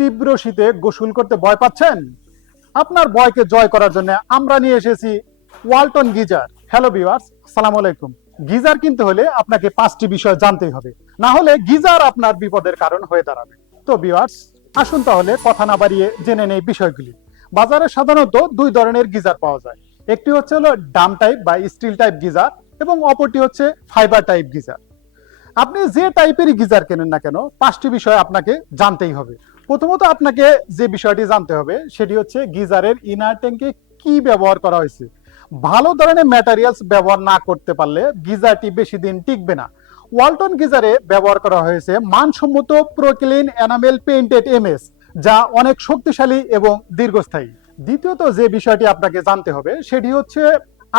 তীব্র শীতে গোসল করতে ভয় পাচ্ছেন? আপনার ভয়কে জয় করার জন্য আমরা নিয়ে এসেছি ওয়ালটন গিজার। হ্যালো ভিউয়ার্স, আসসালামু আলাইকুম। গিজার কিনতে হলে আপনাকে 5টি বিষয় জানতেই হবে, না হলে গিজার আপনার বিপদের কারণ হয়ে দাঁড়াবে। তো ভিউয়ার্স, আসুন তাহলে কথা না বাড়িয়ে জেনে নেই বিষয়গুলি। বাজারে সাধারণত দুই ধরনের গিজার পাওয়া যায়। একটি হচ্ছে হলো ডাম টাইপ বা স্টিল টাইপ গিজার এবং অপরটি হচ্ছে ফাইবার টাইপ গিজার। আপনি যে টাইপেরই গিজার কেনেন না কেন, 5টি বিষয় আপনাকে জানতেই হবে। প্রথমত আপনাকে যে বিষয়টি জানতে হবে সেটি হচ্ছে গিজারের ইনার ট্যাঙ্কে কি ব্যবহার করা হয়েছে। ভালো ধরনের ম্যাটেরিয়ালস ব্যবহার না করতে পারলে গিজারটি বেশি দিন টিকবে না। ওয়ালটন গিজারে ব্যবহার করা হয়েছে মানসম্মত প্রোক্লিন এনামেল পেইন্টেড এমএস, যা অনেক শক্তিশালী এবং দীর্ঘস্থায়ী। দ্বিতীয়ত যে বিষয়টি আপনাকে জানতে হবে সেটি হচ্ছে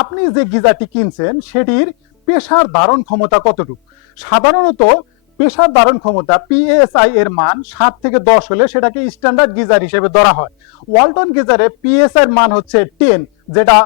আপনি যে গিজারটি কিনছেন সেটির প্রেসার ধারণ ক্ষমতা কতটুকু। সাধারণত প্রেসার ধারণ ক্ষমতা পিএসআই এর মান 7 থেকে 10 হলে সেটাকে স্ট্যান্ডার্ড গিজার হিসেবে ধরা হয়। ওয়ালটন গিজারে পিএসআই এর মান হচ্ছে 10, যেটা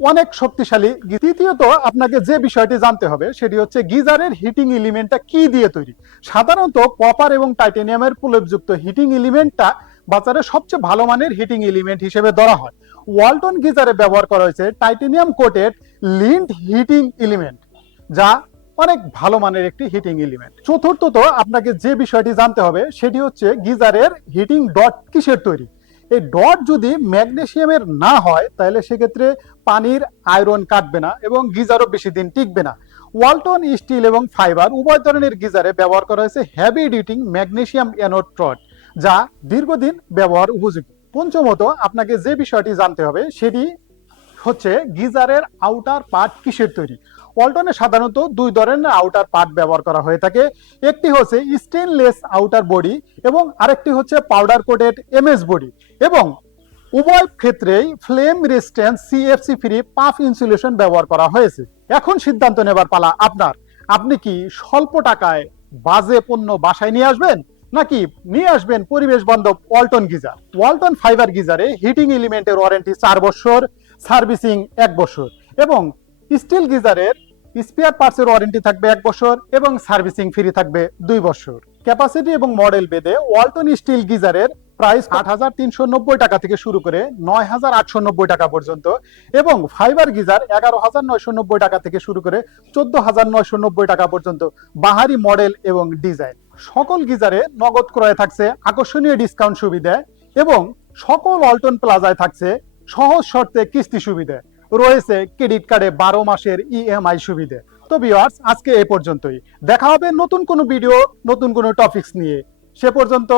অনেক শক্তিশালী। তৃতীয়ত আপনাকে যে বিষয়টি জানতে হবে সেটি হচ্ছে গিজারের হিটিং এলিমেন্টটা কি দিয়ে তৈরি। সাধারণত কপার এবং টাইটানিয়ামের প্রলেপযুক্ত হিটিং এলিমেন্টটা বাজারে সবচেয়ে ভালো মানের হিটিং এলিমেন্ট হিসেবে ধরা হয়। ওয়ালটন গিজারে ব্যবহার করা হয়েছে titanium coated lint heating element, যা অনেক ভালো মানের একটি হিটিং এলিমেন্ট। চতুর্থত আপনাকে যে বিষয়টি জানতে হবে সেটি হচ্ছে গিজারের হিটিং ডট কিসের তৈরি। এই ডট যদি ম্যাগনেসিয়ামের না হয় তাহলে সেক্ষেত্রে পানির আয়রন কাটবে না এবং গিজারও বেশি দিন টিকবে না। ওয়ালটন স্টিল এবং ফাইবার উভয় ধরনের গিজারে ব্যবহার করা হয়েছে heavy duty magnesium anode rod, যা দীর্ঘদিন ব্যবহার উপযোগী। পঞ্চমত আপনাকে যে বিষয়টি জানতে হবে সেটি হচ্ছে গিজারের আউটার পার্ট কিসের তৈরি। ওয়ালটনে সাধারণত দুই ধরনের আউটার পার্ট ব্যবহার করা হয়ে থাকে। একটি হচ্ছে স্টেনলেস আউটার বডি এবং আরেকটি হচ্ছে পাউডার কোটেড এমএস বডি, এবং উভয় ক্ষেত্রেই flame resistance CFC free puff insulation ব্যবহার করা হয়েছে। এখন সিদ্ধান্ত নেবার পালা আপনার। আপনি কি স্বল্প টাকায় বাজে পণ্য বাসায় নিয়ে আসবেন, নাকি নিয়ে আসবেন পরিবেশ বান্ধব ওয়ালটন গিজার। ওয়ালটন ফাইবার গিজারে হিটিং এলিমেন্টের ওয়ারেন্টি 4 বছর, সার্ভিসিং 1 বছর, এবং স্টিল গিজারের স্পেয়ার পার্টসের ওয়ারেন্টি থাকবে 1 বছর এবং সার্ভিসিং ফ্রি থাকবে 2 বছর। ক্যাপাসিটি এবং মডেল ভেদে ওয়ালটন স্টিল গিজারের প্রাইস 8,390 টাকা থেকে শুরু করে 9,890 টাকা পর্যন্ত, এবং ফাইবার গিজার 11,990 টাকা থেকে শুরু করে 14,990 টাকা পর্যন্ত বাহারি মডেল এবং ডিজাইন। সকল গিজারে নগদ ক্রয়ে থাকছে আকর্ষণীয় ডিসকাউন্ট সুবিধা, এবং সকল ওয়ালটন প্লাজায় থাকছে সহজ শর্তে কিস্তি সুবিধা, রয়েছে ক্রেডিট কার্ডে 12 মাসের ইএমআই সুবিধা। তো ভিউয়ার্স, আজকে এই পর্যন্তই। দেখা হবে নতুন কোনো ভিডিও, নতুন কোনো টপিকস নিয়ে। সে পর্যন্ত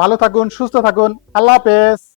ভালো থাকুন, সুস্থ থাকুন। আল্লাহ হাফেজ।